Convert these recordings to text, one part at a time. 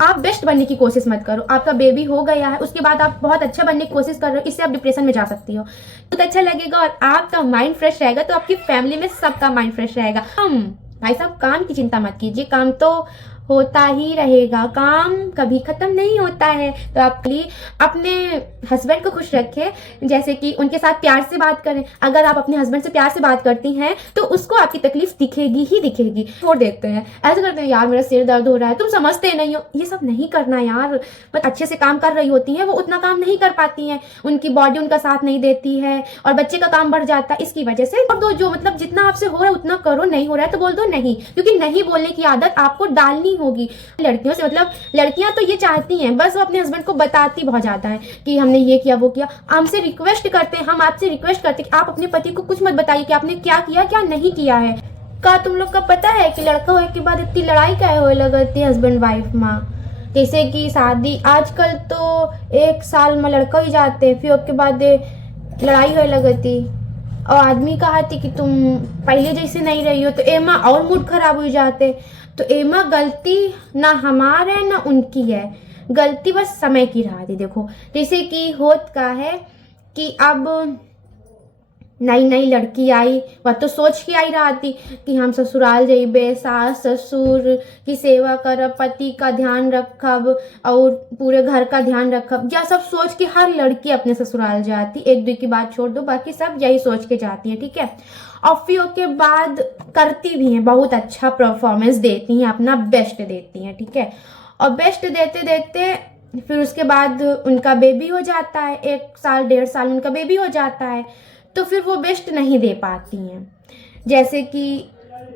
आप बेस्ट बनने की कोशिश मत करो। आपका बेबी हो गया है, उसके बाद आप बहुत अच्छा बनने की कोशिश कर रहे हो, इससे आप डिप्रेशन में जा सकती हो। बहुत अच्छा लगेगा और आपका माइंड फ्रेश रहेगा, तो आपकी फैमिली में सबका माइंड फ्रेश रहेगा। भाई साहब, काम की चिंता मत कीजिए, काम तो होता ही रहेगा, काम कभी खत्म नहीं होता है। तो आप अपने हस्बैंड को खुश रखें, जैसे कि उनके साथ प्यार से बात करें। अगर आप अपने हस्बैंड से प्यार से बात करती हैं तो उसको आपकी तकलीफ दिखेगी ही दिखेगी। छोड़ देते हैं, ऐसे करते हैं, यार मेरा सिर दर्द हो रहा है, तुम समझते नहीं हो। ये सब नहीं करना यार। बस अच्छे से काम कर रही होती हैं, वो उतना काम नहीं कर पाती हैं, उनकी बॉडी उनका साथ नहीं देती है और बच्चे का काम बढ़ जाता है। इसकी वजह से और दो, जो मतलब जितना आपसे हो रहा है उतना करो, नहीं हो रहा है तो बोल दो नहीं, क्योंकि नहीं बोलने की आदत आपको डालनी होगी। लड़कियों से मतलब लड़कियां तो ये चाहती हैं, बस वो अपने हस्बैंड को बताती बहुत ज्यादा है कि हमने ये किया वो किया। हमसे रिक्वेस्ट करते हैं, हम आपसे रिक्वेस्ट करते हैं कि आप अपने पति को कुछ मत बताइए कि आपने क्या किया क्या नहीं किया है। का तुम लोग का पता है कि लड़का होने के बाद इतनी लड़ाई क्या हो लगती है हस्बैंड वाइफ में। जैसे कि शादी आजकल तो 1 साल में लड़का ही जाते, फिर उसके बाद लड़ाई हो लगती और आदमी कहा थी कि तुम पहले जैसे नहीं रही हो, तो एमा और मूड खराब हो जाते। तो एमा गलती ना हमारा है ना उनकी है, गलती बस समय की रहा थी। देखो जैसे कि होत का है कि अब नई नई लड़की आई, वह तो सोच के आई रहा थी कि हम ससुराल जाइबे, सास ससुर की सेवा करब, पति का ध्यान रखब और पूरे घर का ध्यान रखब। यह सब सोच के हर लड़की अपने ससुराल जाती, एक दो की बात छोड़ दो, बाकी सब यही सोच के जाती है, ठीक है। और फिर के बाद करती भी हैं, बहुत अच्छा परफॉर्मेंस देती हैं, अपना बेस्ट देती हैं, ठीक है। और बेस्ट देते देते फिर उसके बाद उनका बेबी हो जाता है, 1 साल 1.5 साल उनका बेबी हो जाता है, तो फिर वो बेस्ट नहीं दे पाती हैं। जैसे कि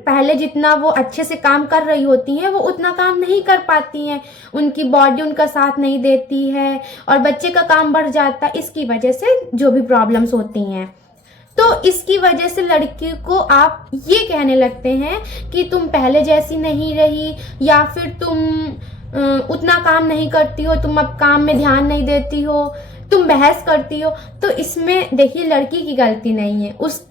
पहले जितना वो अच्छे से काम कर रही होती हैं, वो उतना काम नहीं कर पाती हैं, उनकी बॉडी उनका साथ नहीं देती है और बच्चे का काम बढ़ जाता है। इसकी वजह से जो भी प्रॉब्लम्स होती हैं, तो इसकी वजह से लड़की को आप ये कहने लगते हैं कि तुम पहले जैसी नहीं रही, या फिर तुम उतना काम नहीं करती हो, तुम अब काम में ध्यान नहीं देती हो, तुम बहस करती हो। तो इसमें देखिए लड़की की गलती नहीं है, उस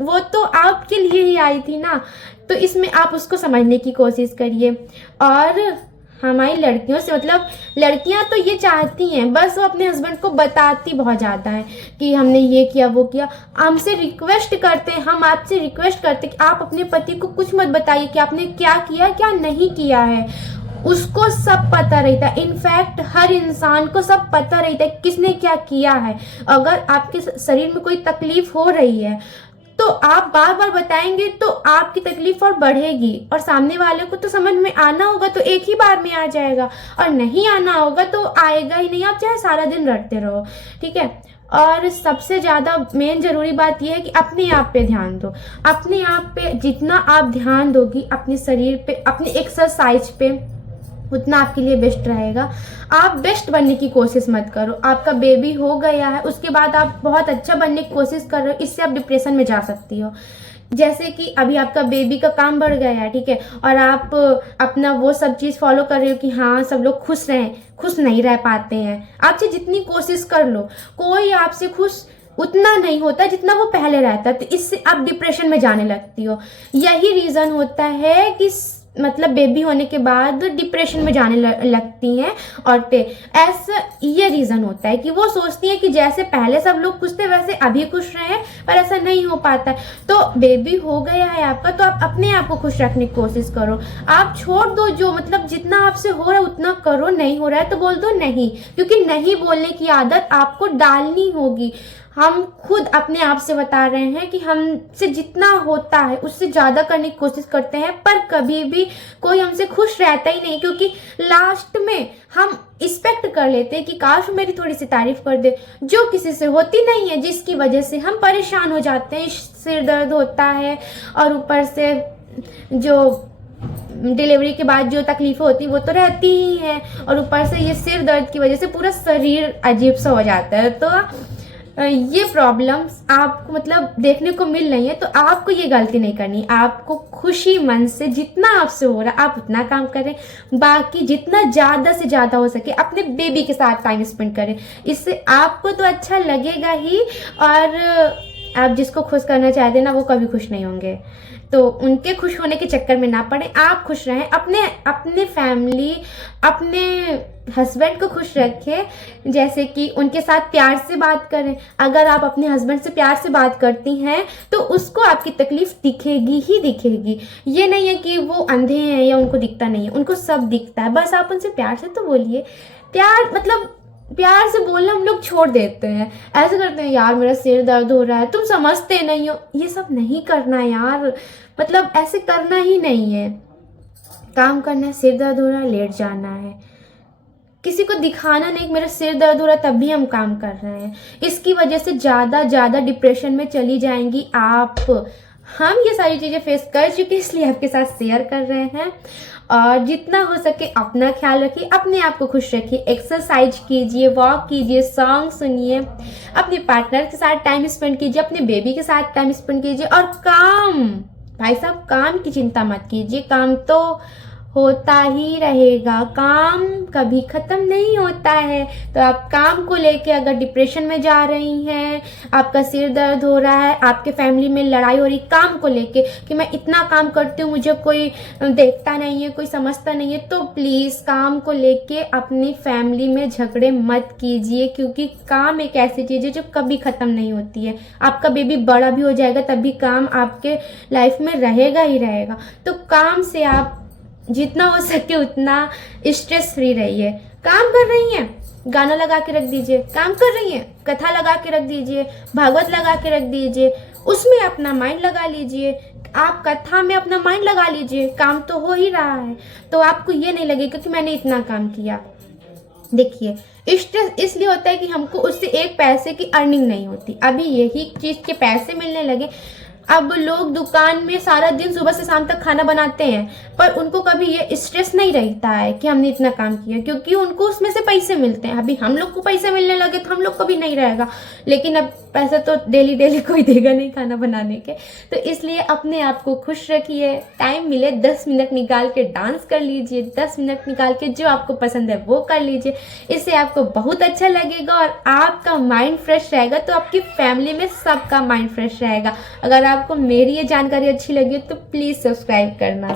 वो तो आपके लिए ही आई थी ना, तो इसमें आप उसको समझने की कोशिश करिए। और हमारी लड़कियों से मतलब लड़कियां तो ये चाहती हैं, बस वो अपने हस्बैंड को बताती बहुत ज़्यादा है कि हमने ये किया वो किया। हमसे रिक्वेस्ट करते हैं, हम आपसे रिक्वेस्ट करते हैं कि आप अपने पति को कुछ मत बताइए कि आपने क्या किया क्या नहीं किया है। उसको सब पता रहता है, इनफैक्ट हर इंसान को सब पता रहता है किसने क्या किया है। अगर आपके शरीर में कोई तकलीफ हो रही है तो आप बार बार बताएंगे तो आपकी तकलीफ और बढ़ेगी, और सामने वाले को तो समझ में आना होगा तो एक ही बार में आ जाएगा, और नहीं आना होगा तो आएगा ही नहीं, आप चाहे सारा दिन रटते रहो, ठीक है। और सबसे ज़्यादा मेन ज़रूरी बात यह है कि अपने आप पे ध्यान दो। अपने आप पे जितना आप ध्यान दोगी, अपने शरीर पे, अपनी एक्सरसाइज पे, उतना आपके लिए बेस्ट रहेगा। आप बेस्ट बनने की कोशिश मत करो। आपका बेबी हो गया है, उसके बाद आप बहुत अच्छा बनने की कोशिश कर रहे हो, इससे आप डिप्रेशन में जा सकती हो। जैसे कि अभी आपका बेबी का काम बढ़ गया है, ठीक है, और आप अपना वो सब चीज़ फॉलो कर रहे हो कि हाँ सब लोग खुश रहें, खुश नहीं रह पाते हैं। आपसे जितनी कोशिश कर लो, कोई आपसे खुश उतना नहीं होता जितना वो पहले रहता, तो इससे आप डिप्रेशन में जाने लगती हो। यही रीज़न होता है कि मतलब बेबी होने के बाद डिप्रेशन में जाने लगती हैं औरतें। ऐसा ये रीज़न होता है कि वो सोचती हैं कि जैसे पहले सब लोग खुश थे वैसे अभी खुश रहे, पर ऐसा नहीं हो पाता है। तो बेबी हो गया है आपका, तो आप अपने आप को खुश रखने की कोशिश करो। आप छोड़ दो, जो मतलब जितना आपसे हो रहा है उतना करो, नहीं हो रहा है तो बोल दो नहीं, क्योंकि नहीं बोलने की आदत आपको डालनी होगी। हम खुद अपने आप से बता रहे हैं कि हमसे जितना होता है उससे ज़्यादा करने की कोशिश करते हैं, पर कभी भी कोई हमसे खुश रहता ही नहीं, क्योंकि लास्ट में हम एक्सपेक्ट कर लेते हैं कि काश मेरी थोड़ी सी तारीफ कर दे, जो किसी से होती नहीं है, जिसकी वजह से हम परेशान हो जाते हैं, सिर दर्द होता है, और ऊपर से जो डिलीवरी के बाद जो तकलीफें होती वो तो रहती ही हैं, और ऊपर से ये सिर दर्द की वजह से पूरा शरीर अजीब सा हो जाता है। तो ये प्रॉब्लम्स आपको मतलब देखने को मिल रही है, तो आपको ये गलती नहीं करनी। आपको खुशी मन से जितना आपसे हो रहा है आप उतना काम करें, बाकी जितना ज़्यादा से ज़्यादा हो सके अपने बेबी के साथ टाइम स्पेंड करें। इससे आपको तो अच्छा लगेगा ही, और आप जिसको खुश करना चाहते हैं ना वो कभी खुश नहीं होंगे। तो उनके खुश होने के चक्कर में ना पड़े, आप खुश रहें, अपने फैमिली, अपने हस्बैंड को खुश रखें। जैसे कि उनके साथ प्यार से बात करें। अगर आप अपने हस्बैंड से प्यार से बात करती हैं तो उसको आपकी तकलीफ दिखेगी ही दिखेगी। ये नहीं है कि वो अंधे हैं या उनको दिखता नहीं है, उनको सब दिखता है। बस आप उनसे प्यार से तो बोलिए। प्यार मतलब प्यार से बोलना हम लोग छोड़ देते हैं, ऐसे करते हैं यार मेरा सिर दर्द हो रहा है, तुम समझते नहीं हो। ये सब नहीं करना यार, मतलब ऐसे करना ही नहीं है। काम करना है, सिर दर्द हो रहा है, लेट जाना है। किसी को दिखाना नहीं कि मेरा सिर दर्द हो रहा है तब भी हम काम कर रहे हैं। इसकी वजह से ज़्यादा डिप्रेशन में चली जाएंगी आप। हम ये सारी चीज़ें फेस कर चुके इसलिए आपके साथ शेयर कर रहे हैं। और जितना हो सके अपना ख्याल रखिए, अपने आप को खुश रखिए, एक्सरसाइज कीजिए, वॉक कीजिए, सॉन्ग सुनिए, अपने पार्टनर के साथ टाइम स्पेंड कीजिए, अपने बेबी के साथ टाइम स्पेंड कीजिए। और काम, भाई साहब काम की चिंता मत कीजिए, काम तो होता ही रहेगा, काम कभी ख़त्म नहीं होता है। तो आप काम को लेके अगर डिप्रेशन में जा रही हैं, आपका सिर दर्द हो रहा है, आपके फैमिली में लड़ाई हो रही काम को लेके कि मैं इतना काम करती हूँ मुझे कोई देखता नहीं है, कोई समझता नहीं है, तो प्लीज़ काम को लेके अपनी फैमिली में झगड़े मत कीजिए। क्योंकि काम एक ऐसी चीज़ है जो कभी ख़त्म नहीं होती है। आपका बेबी बड़ा भी हो जाएगा तब भी काम आपके लाइफ में रहेगा ही रहेगा। तो काम से आप जितना हो सके उतना स्ट्रेस फ्री रहिए। काम कर रही हैं, गाना लगा के रख दीजिए। काम कर रही हैं, कथा लगा के रख दीजिए, भागवत लगा के रख दीजिए, उसमें अपना माइंड लगा लीजिए। आप कथा में अपना माइंड लगा लीजिए, काम तो हो ही रहा है। तो आपको ये नहीं लगेगा कि मैंने इतना काम किया। देखिए, स्ट्रेस इसलिए होता है कि हमको उससे एक पैसे की अर्निंग नहीं होती। अभी यही चीज़ के पैसे मिलने लगे। अब लोग दुकान में सारा दिन सुबह से शाम तक खाना बनाते हैं, पर उनको कभी ये स्ट्रेस नहीं रहता है कि हमने इतना काम किया, क्योंकि उनको उसमें से पैसे मिलते हैं। अभी हम लोग को पैसे मिलने लगे तो हम लोग को भी नहीं रहेगा, लेकिन अब पैसा तो डेली कोई देगा नहीं खाना बनाने के। तो इसलिए अपने आप को खुश रखिए। टाइम मिले 10 मिनट निकाल के डांस कर लीजिए, 10 मिनट निकाल के जो आपको पसंद है वो कर लीजिए। इससे आपको बहुत अच्छा लगेगा और आपका माइंड फ्रेश रहेगा, तो आपकी फैमिली में सबका माइंड फ्रेश रहेगा। अगर आपको मेरी ये जानकारी अच्छी लगी तो प्लीज़ सब्सक्राइब करना।